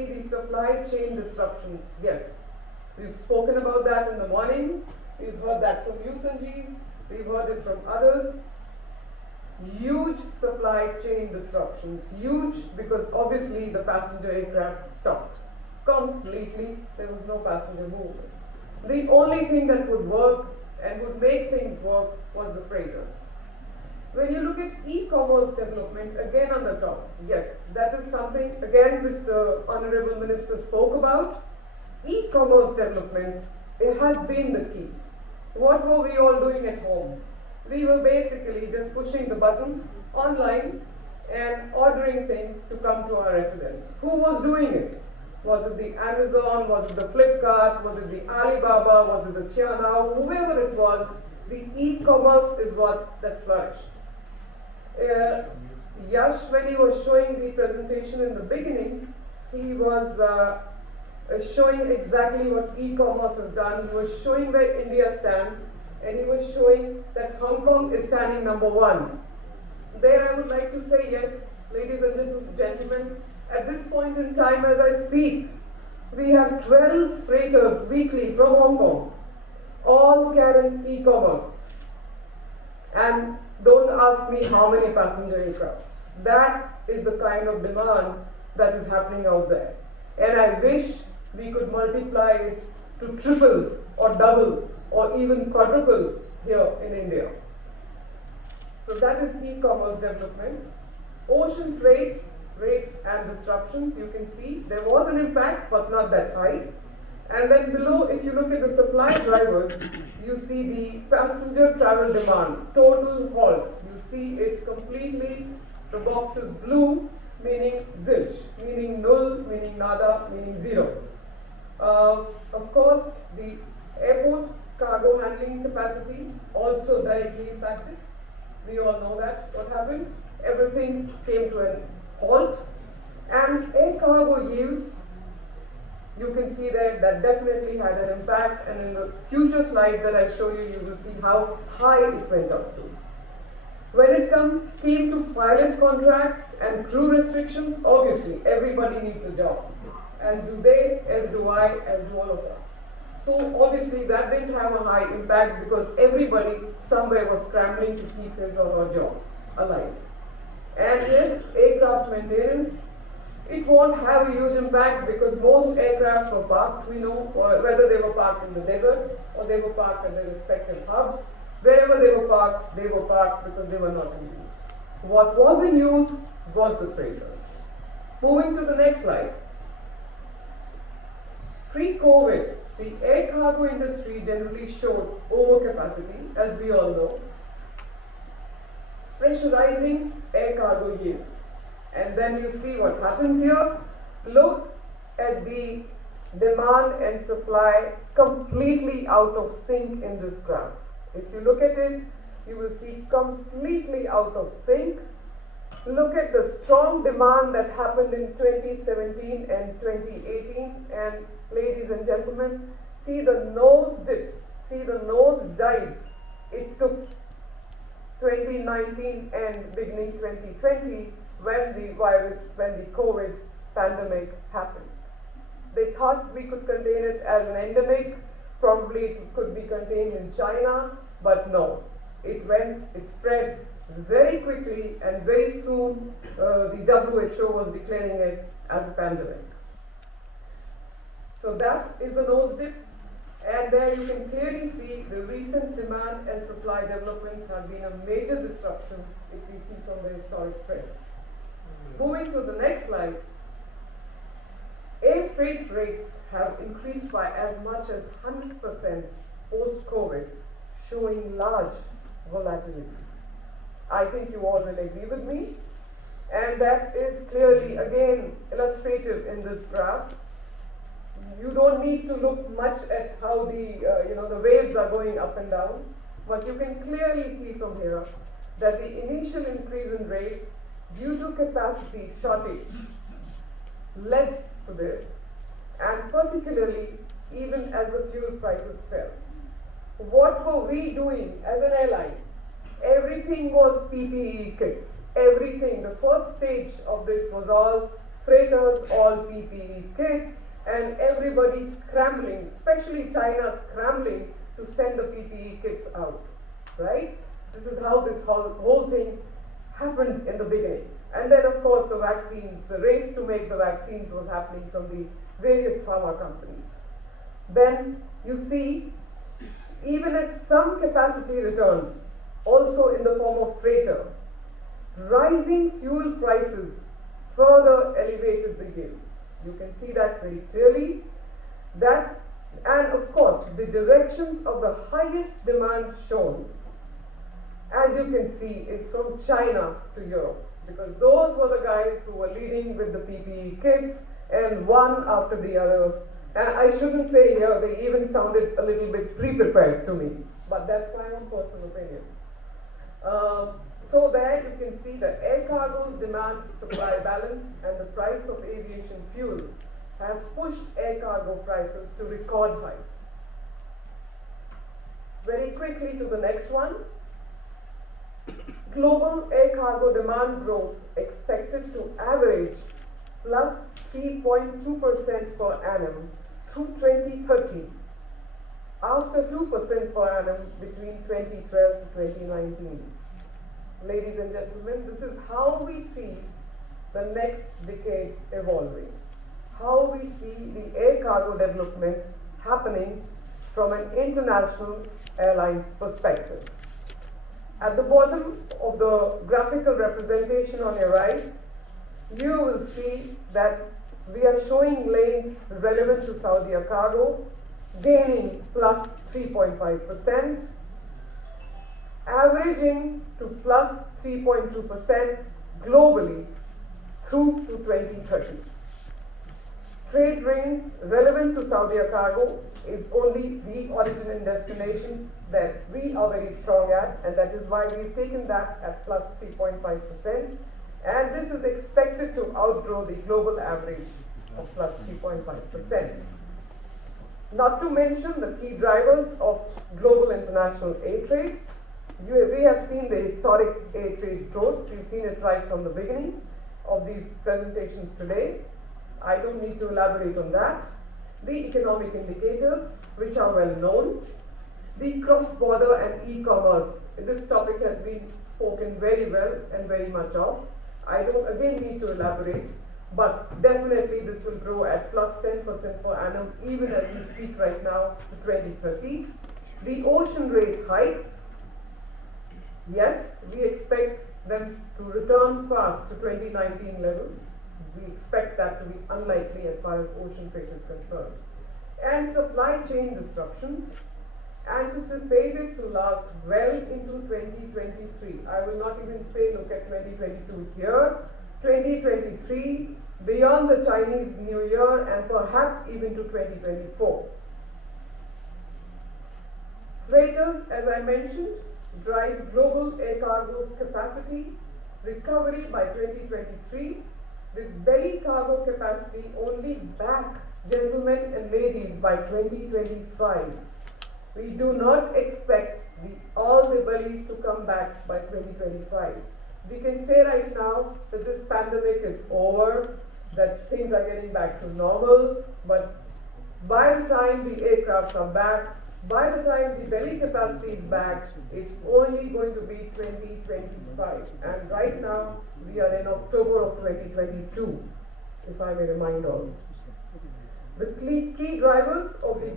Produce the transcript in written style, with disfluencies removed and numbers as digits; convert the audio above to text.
see the supply chain disruptions. Yes, we've spoken about that in the morning. We've heard that from you, Sanjeev. We've heard it from others. Huge supply chain disruptions. Huge because obviously the passenger aircraft stopped. Completely, there was no passenger movement. The only thing that would work and would make things work was the freighters. When you look at e-commerce development, again on the top, yes, that is something, again, which the Honorable Minister spoke about. E-commerce development, it has been the key. What were we all doing at home? We were basically just pushing the button online and ordering things to come to our residence. Who was doing it? Was it the Amazon? Was it the Flipkart? Was it the Alibaba? Was it the Chianao? Whoever it was, the e-commerce is what that flourished. Yash, when he was showing the presentation in the beginning, he was showing exactly what e-commerce has done. He was showing where India stands, and he was showing that Hong Kong is standing number 1. There I would like to say, yes, ladies and gentlemen, at this point in time as I speak, we have 12 freighters weekly from Hong Kong, all carrying e-commerce. And don't ask me how many passenger aircrafts. That is the kind of demand that is happening out there. And I wish we could multiply it to triple or double or even quadruple here in India. So that is e-commerce development. Ocean freight rates and disruptions, you can see there was an impact but not that high. And then below, if you look at the supply drivers, you see the passenger travel demand, total halt. You see it completely, the box is blue, meaning zilch, meaning null, meaning nada, meaning zero. Of course, the airport cargo handling capacity also directly impacted. We all know that, what happened. Everything came to an halt. And air cargo yields, you can see that definitely had an impact, and in the future slide that I show you, you will see how high it went up to. When it came to pilot contracts and crew restrictions, obviously everybody needs a job. As do they, as do I, as do all of us. So obviously that didn't have a high impact because everybody somewhere was scrambling to keep his or her job alive. And yes, aircraft maintenance, it won't have a huge impact because most aircraft were parked, we know, or whether they were parked in the desert or they were parked at their respective hubs. Wherever they were parked because they were not in use. What was in use was the freighters. Moving to the next slide. Pre-COVID, the air cargo industry generally showed overcapacity, as we all know, pressurizing air cargo yields. And then you see what happens here. Look at the demand and supply completely out of sync in this graph. If you look at it, you will see completely out of sync. Look at the strong demand that happened in 2017 and 2018, and ladies and gentlemen, see the nose dip, see the nose dive. It took 2019 and beginning 2020 when the COVID pandemic happened. They thought we could contain it as an endemic, probably it could be contained in China, but no. It spread very quickly, and very soon the WHO was declaring it as a pandemic. So that is the nose dip, and there you can clearly see the recent demand and supply developments have been a major disruption if we see from the historic trends. Moving to the next slide, air freight rates have increased by as much as 100% post-COVID, showing large volatility. I think you all will agree with me, and that is clearly again illustrative in this graph. You don't need to look much at how the waves are going up and down, but you can clearly see from here that the initial increase in rates due to capacity shortage led to this, and particularly even as the fuel prices fell. What were we doing as an airline? Everything was PPE kits. Everything. The first stage of this was all freighters, all PPE kits, and everybody's scrambling, especially China scrambling to send the PPE kits out, right? This is how this whole thing happened in the beginning. And then of course the vaccines, the race to make the vaccines was happening from the various pharma companies. Then you see, even as some capacity returned, also in the form of freighter, rising fuel prices further elevated the yields. You can see that very clearly. That, and of course, the directions of the highest demand shown, as you can see, is from China to Europe, because those were the guys who were leading with the PPE kits, and one after the other. And I shouldn't say here, they even sounded a little bit pre-prepared to me, but that's my own personal opinion. So there you can see that air cargo's demand-supply balance and the price of aviation fuel have pushed air cargo prices to record highs. Very quickly to the next one. Global air cargo demand growth expected to average plus 3.2% per annum through 2030, after 2% per annum between 2012 to 2019. Ladies and gentlemen, this is how we see the next decade evolving, how we see the air cargo development happening from an international airlines perspective. At the bottom of the graphical representation on your right, you will see that we are showing lanes relevant to Saudi cargo gaining plus 3.5%, averaging to plus 3.2% globally through to 2030. Trade lanes relevant to Saudi cargo is only the origin and destinations that we are very strong at, and that is why we've taken that at plus 3.5%, and this is expected to outgrow the global average of plus 3.5%. Not to mention the key drivers of global international air trade. We have seen the historic air trade growth. We've seen it right from the beginning of these presentations today. I don't need to elaborate on that. The economic indicators, which are well known. The cross-border and e-commerce. This topic has been spoken very well and very much of. I don't again need to elaborate, but definitely this will grow at plus 10% per annum even as we speak right now to 2030. The ocean rate hikes, yes, we expect them to return fast to 2019 levels. We expect that to be unlikely as far as ocean freight is concerned. And supply chain disruptions anticipated to last well into 2023. I will not even say look at 2022 here. 2023, beyond the Chinese New Year, and perhaps even to 2024. Freighters, as I mentioned, drive global air cargo's capacity recovery by 2023, with belly cargo capacity only back, gentlemen and ladies, by 2025. We do not expect all the bellies to come back by 2025. We can say right now that this pandemic is over, that things are getting back to normal, but by the time the aircraft are back, by the time the belly capacity is back, it's only going to be 2025. And right now, we are in October of 2022, if I may remind all. The key drivers of the